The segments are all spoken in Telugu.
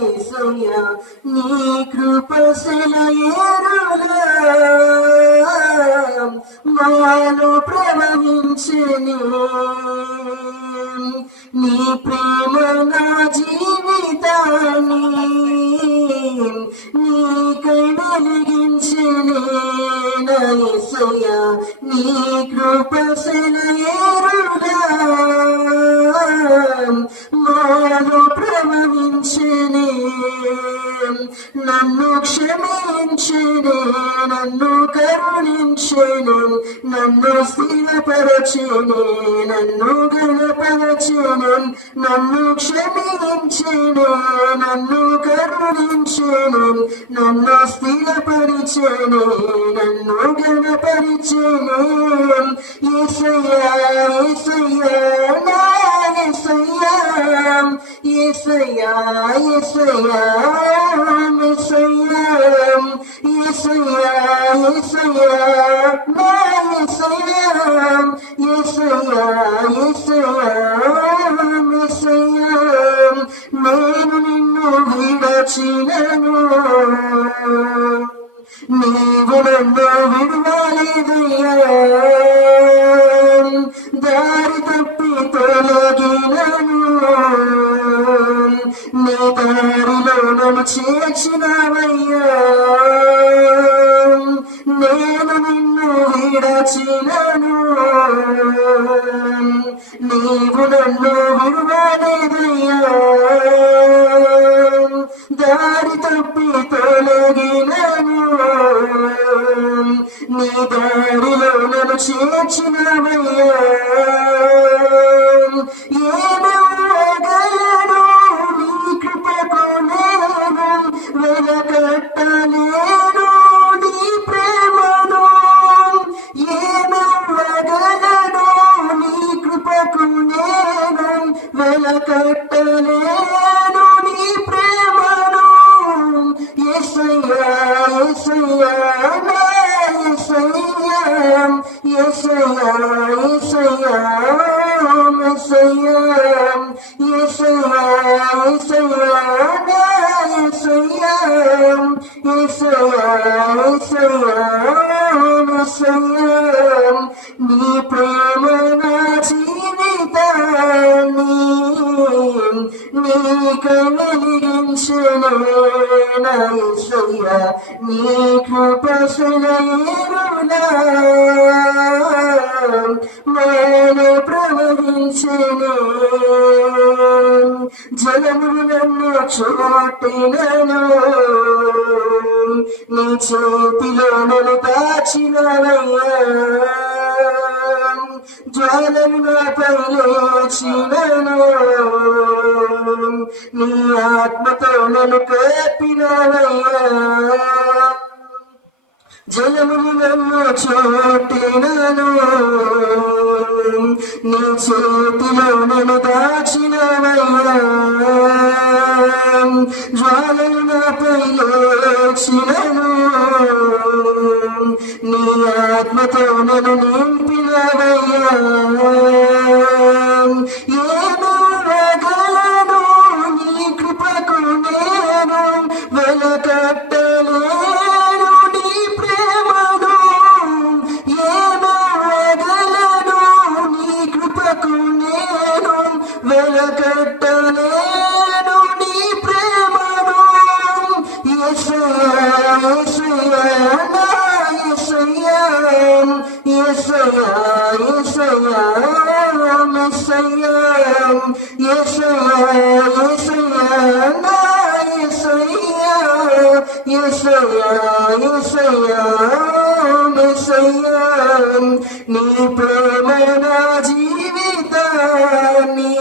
యేసయ్యా నీ కృప సెలయేరులా మాలో ప్రవహించెనే నీ ప్రేమ నా జీవితాన్ని నీకై వెలిగించెనే నా యేసయ్యా నీ కృప సెలయేరులా మాలో ప్రవహించెనే నన్ను క్షమించెనే నన్ను కరుణించెనే నన్ను స్థిరపరచెనే నన్ను గణపరచెనే నన్ను క్షమించెనే నన్ను కరుణించెనే నన్ను స్థిరపరిచెనే నన్ను గణపరిచెనే యేసయ్యా యేసయ్యా నా యేసయ్యా యేసయ్యా యేసయ్యా యేసయ్యా యేసయ్యా యేసయ్యా నా యేసయ్యా యేసయ్యా యేసయ్యా యేసయ్యా నేను నిన్ను విడచినను నీవు నన్ను విడవలేదయ్యా దారి తప్పి తొలగినను నీ దారిలో నన్ను చేర్చినవయ్యా నేను నిన్ను విడచినను నీవు నన్ను విడవలేదయ్యా దారి తప్పి తొలగినను నీ దారిలో నన్ను చేర్చినవయ్యా ఏమవగలను నీ కృపకు నేను వెలకట్టలేను నీ ప్రేమను ఏమవగలను నీ కృపకు నేను వెలకట్టలేను నీ ప్రేమను యేసయ్యా యేసయ్యా నా యేసయ్యా యేసయ్యా యేసయ్యా యేసయ్యా యేసయ్యా యేసయ్యా నా యేసయ్యా యేసయ్యా యేసయ్యా యేసయ్యా నీ ప్రేమ నా జీవితాన్ని నీకై వెలిగించెనే నా యేసయ్యా నీ కృప సెలయేరులా మాలో ప్రవహించెనే జలములు నన్ను చుట్టినను నీ చేతిలో నన్ను దాచినవయ్యా జ్వాలలు నాపై లేచినను నీ ఆత్మతో నన్ను కప్పినవయ్యా జలములు నన్ను చుట్టినను నీ చేతిలో నన్ను దాచినవయ్యా జ్వాలలు నాపై లేచినను నీ ఆత్మతో నన్ను నింపినవయ్యా ఏమవగలను నీ కృపకు నేను వెలకట్టలేను నీ ప్రేమను ఏమవగలను నీ కృపకు నేను వెలకట్టలేను నీ ప్రేమను యేసయ్యా యేసయ్యా నా యేసయ్యా యేసయ్యా యేసయ్యా యేసయ్యా యేసయ్యా నా యేసయ్యా యేసయ్యా యేసయ్యా యేసయ్యా నీ ప్రేమ నా జీవితాన్ని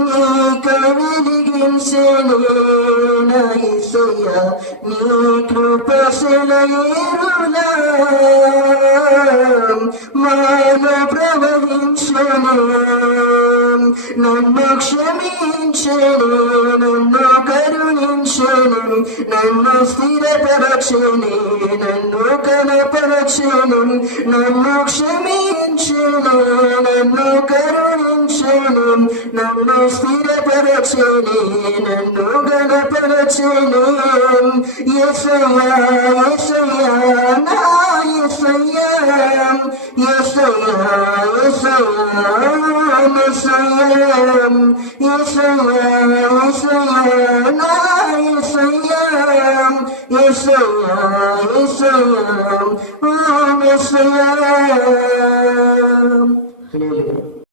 నీకై వెలిగించెనే నా యేసయ్యా నీ కృప సెలయేరులా మాలో ప్రవహించెనే నన్ను క్షమించెనే నన్ను కరుణించెనే నన్ను స్థిరపరచెనే నన్ను కనపరచెనే నన్ను క్షమించెనే నన్ను కరుణించెనే ప్రోత్సహించని నన్ను స్థిరపరచని నన్ను గణపరచని యేసయ్యా యేసయ్యా నా యేసయ్యా యేసయ్యా యేసయ్యా యేసయ్యా యేసయ్యా నా యేసయ్యా యేసయ్యా యేసయ్యా ఓ యేసయ్యా.